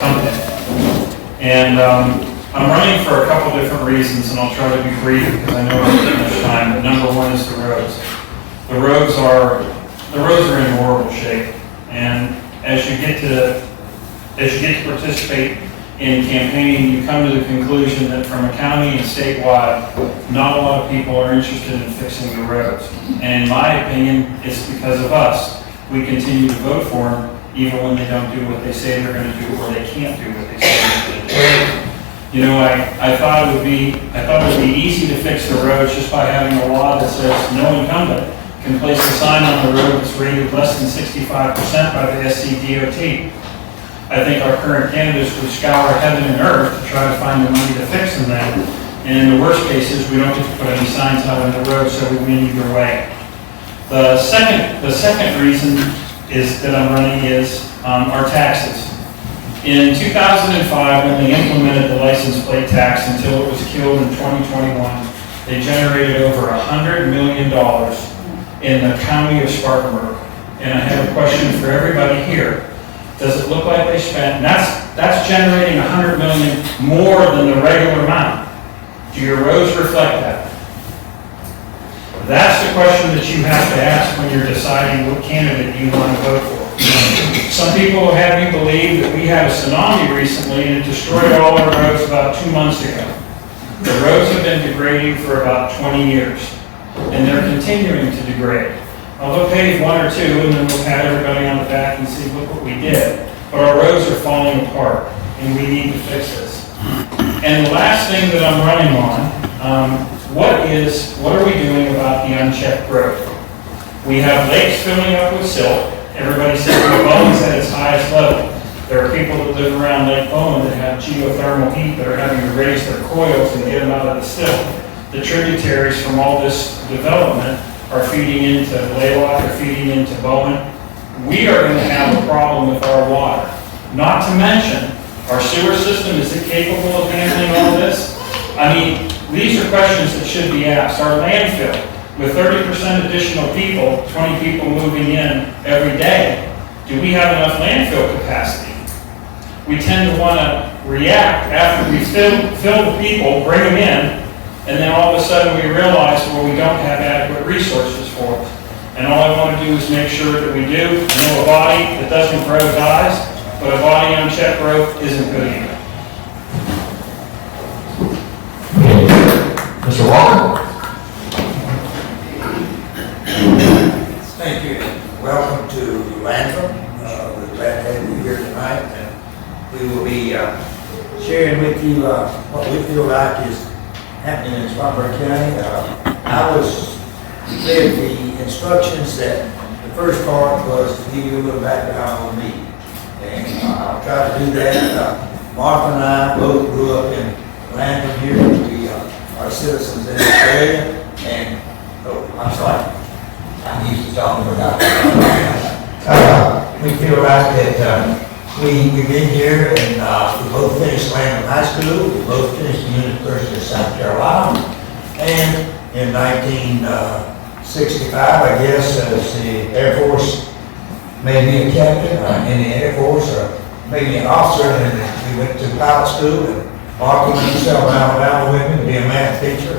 And I'm running for a couple different reasons, and I'll try to be brief because I know I don't have much time. But number one is the roads. The roads are in horrible shape, and as you get to participate in campaigning, you come to the conclusion that from a county and statewide, not a lot of people are interested in fixing the roads. And in my opinion, it's because of us. We continue to vote for them, even when they don't do what they say they're going to do, or they can't do what they say they're going to do. You know, I thought it would be easy to fix the roads just by having a law that says no incumbent can place a sign on the road that's rated less than 65% by the SCDOT. I think our current candidates would scour heaven and earth to try to find the money to fix them then. And in the worst cases, we don't get to put any signs out on the road, so we win either way. The second reason is that I'm running is our taxes. In 2005, when they implemented the license plate tax until it was killed in 2021, they generated over $100 million in the county of Spartanburg. And I have a question for everybody here. Does it look like they spent, and that's generating $100 million more than the regular amount? Do your roads reflect that? That's the question that you have to ask when you're deciding what candidate you want to vote for. Some people have you believe that we had a tsunami recently and it destroyed all our roads about 2 months ago. The roads have been degrading for about 20 years, and they're continuing to degrade. They'll pave one or two, and then we'll pat everybody on the back and see, look what we did. But our roads are falling apart, and we need to fix this. And the last thing that I'm running on, what are we doing about the unchecked growth? We have lakes filling up with silt. Everybody says Lake Bowen's at its highest level. There are people that live around Lake Bowen that have geothermal heat that are having to raise their coils and get them out of the silt. The tributaries from all this development are feeding into Laylock, are feeding into Bowen. We are going to have a problem with our water. Not to mention, our sewer system, is it capable of handling all this? I mean, these are questions that should be asked. Our landfill, with 30% additional people, 20 people moving in every day, do we have enough landfill capacity? We tend to want to react after we fill the people, bring them in, and then all of a sudden we realize, well, we don't have adequate resources for it. And all I want to do is make sure that we do. I know a body that doesn't grow dies, but a body unchecked growth isn't good either. Mr. Walker? Thank you. Welcome to Landrum. We're glad to have you here tonight, and we will be sharing with you what we feel like is happening in Spartanburg County. I was read the instructions that the first part was to give you a little background on me, and I'll try to do that. Martha and I both grew up in Landrum here. We are citizens in this area, and I'm sorry. I'm used to talking about we feel like that we've been here, and we both finished Landrum High School. We both finished the University of South Carolina. And in 1965, I guess, as the Air Force made me a captain in the Air Force, or made me an officer, and we went to pilot school, and Mark went to Selma, Alabama with me to be a math teacher.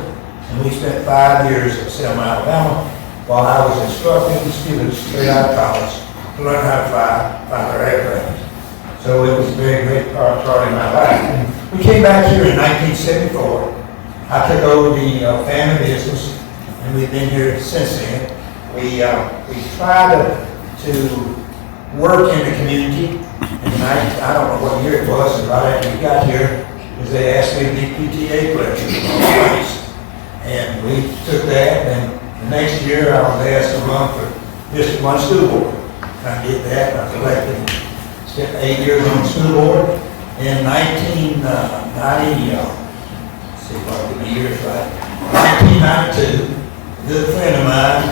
And we spent 5 years at Selma, Alabama, while I was instructing students straight out of college to learn how to fly their aircraft. So it was a very great part in my life. And we came back here in 1974. I took over the family business, and we've been here since then. We try to work in the community. And I don't know what year it was, and right after we got here, is they asked me to be PTA president. And we took that, and the next year I was asked to run for District 1 school board. I did that, and I was elected. Spent 8 years on the school board. In 1990, see if I get the years right, 1992, a good friend of mine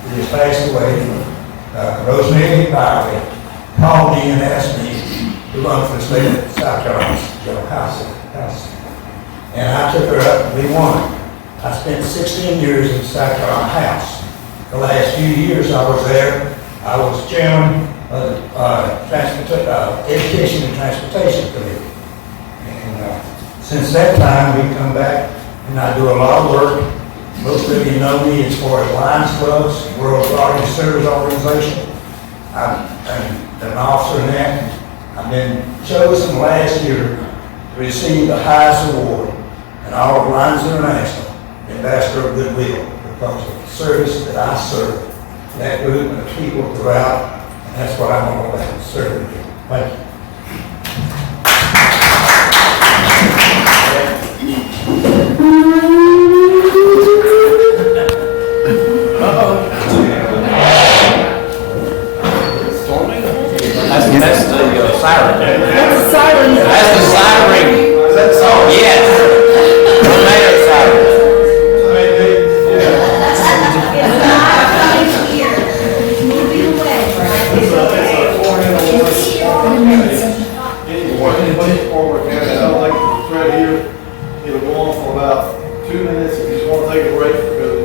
who just passed away, Rosemary Bowery, called me and asked me to run for the state of South Carolina House. And I took her up, and we won. I spent 16 years in South Carolina House. The last few years I was there, I was chairman Education and Transportation Committee. And since that time, we've come back and I do a lot of work. Most of you know me as far as Lions Clubs, World Authority Service Organization. I'm an officer in that. I've been chosen last year to receive the highest award in all of Lions International, Ambassador of Goodwill, because of the service that I serve that group and the people throughout, and that's what I'm all about, serving you. Thank you. That's the siren. That's a siren. That's the siren. Is that so? Yes. Tornado siren. Anybody forward there, I don't like the thread here, it'll go on for about 2 minutes if you just want to take a break, because